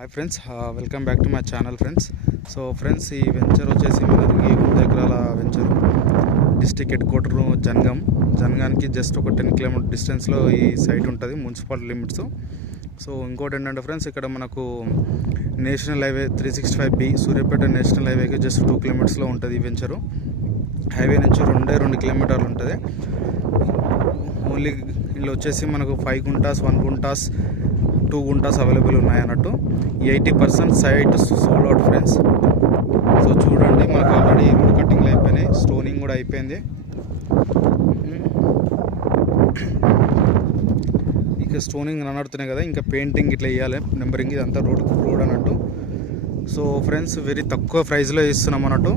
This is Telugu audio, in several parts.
Hi friends welcome back to my channel friends so friends ఈ వెంచర్ వచ్చేసి మనకి వంద ఎకరాల venture district headquarter Jangaon. జనగానికి జస్ట్ ఒక టెన్ కిలోమీటర్ డిస్టెన్స్లో ఈ సైట్ ఉంటుంది మున్సిపాలిటీ లిమిట్స్ సో ఇంకోటి ఏంటంటే ఫ్రెండ్స్ ఇక్కడ మనకు national highway three sixty five B Suryapet national హైవేకి జస్ట్ టూ కిలోమీటర్స్లో ఉంటుంది ఈ వెంచరు హైవే నుంచి రెండే రెండు కిలోమీటర్లు ఉంటుంది. ఓన్లీ ఇందులో వచ్చేసి మనకు five guntas one guntas two guntas available ఉన్నాయి అన్నట్టు eighty percent site sold out friends. So చూడండి మనకు ఆల్రెడీ రోడ్ కటింగ్లు అయిపోయినాయి. స్టోనింగ్ కూడా అయిపోయింది. ఇక స్టోనింగ్ నడుతున్నాయి కదా ఇంకా పెయింటింగ్ ఇట్లా వేయాలి. నెంబరింగ్ ఇదంతా రోడ్ రోడ్ అన్నట్టు. సో ఫ్రెండ్స్ వెరీ తక్కువ ప్రైస్లో ఇస్తున్నాం అన్నట్టు.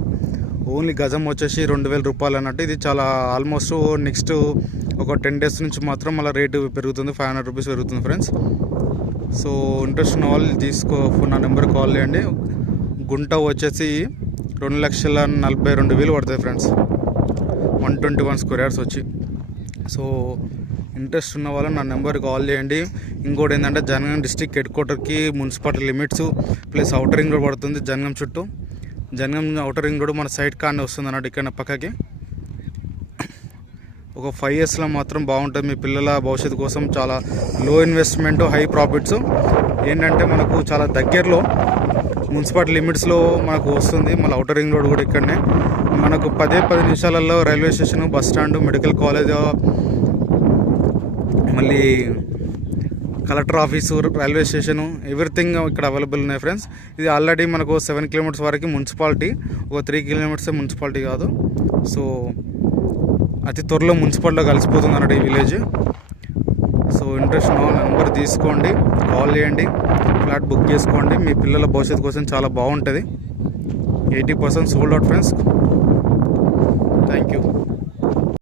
ఓన్లీ గజం వచ్చేసి రెండు వేల రూపాయలు అన్నట్టు. ఇది చాలా ఆల్మోస్ట్ నెక్స్ట్ ఒక టెన్ డేస్ నుంచి మాత్రం మళ్ళీ రేటు పెరుగుతుంది. ఫైవ్ హండ్రెడ్ రూపీస్ పెరుగుతుంది ఫ్రెండ్స్. సో ఇంట్రెస్ట్ ఉన్న వాళ్ళు తీసుకో నా నెంబర్ కాల్ చేయండి. గుంట వచ్చేసి రెండు లక్షల నలభై రెండు వేలు పడుతుంది friends. One twenty one square yards వచ్చి. సో ఇంట్రెస్ట్ ఉన్న వాళ్ళు నా నెంబర్ కాల్ చేయండి. ఇంకోటి ఏంటంటే Jangaon district head క్వార్టర్కి municipality limits plus outer ring road పడుతుంది జనగం చుట్టూ. జనగం అవుటర్ రింగ్ రోడ్ మన సైడ్ కాడనే వస్తుంది అన్నట్టు ఇక్కడ పక్కకి. ఒక ఫైవ్ ఇయర్స్లో మాత్రం బాగుంటుంది. మీ పిల్లల భవిష్యత్తు కోసం చాలా లో ఇన్వెస్ట్మెంట్ హై ప్రాఫిట్స్ ఏంటంటే మనకు చాలా దగ్గరలో మున్సిపాలిటీ లిమిట్స్లో మనకు వస్తుంది. మళ్ళీ అవుటర్ రింగ్ రోడ్ కూడా ఇక్కడనే. మనకు పదే పది నిమిషాలలో railway station bus stand medical college మళ్ళీ collector office railway station everything ఇక్కడ అవైలబుల్ ఉన్నాయి ఫ్రెండ్స్ ఇది ఆల్రెడీ మనకు సెవెన్ కిలోమీటర్స్ వరకు మున్సిపాలిటీ. ఒక త్రీ కిలోమీటర్స్ మున్సిపాలిటీ కాదు. సో అతి త్వరలో మున్సిపల్లో కలిసిపోతుంది అన్నట్టు ఈ విలేజ్. సో ఇంట్రెస్ట్ ఉన్న నెంబర్ తీసుకోండి కాల్ చేయండి ఫ్లాట్ బుక్ చేసుకోండి. మీ పిల్లల భవిష్యత్తు కోసం చాలా బాగుంటుంది. Eighty percent sold out friends. Thank you.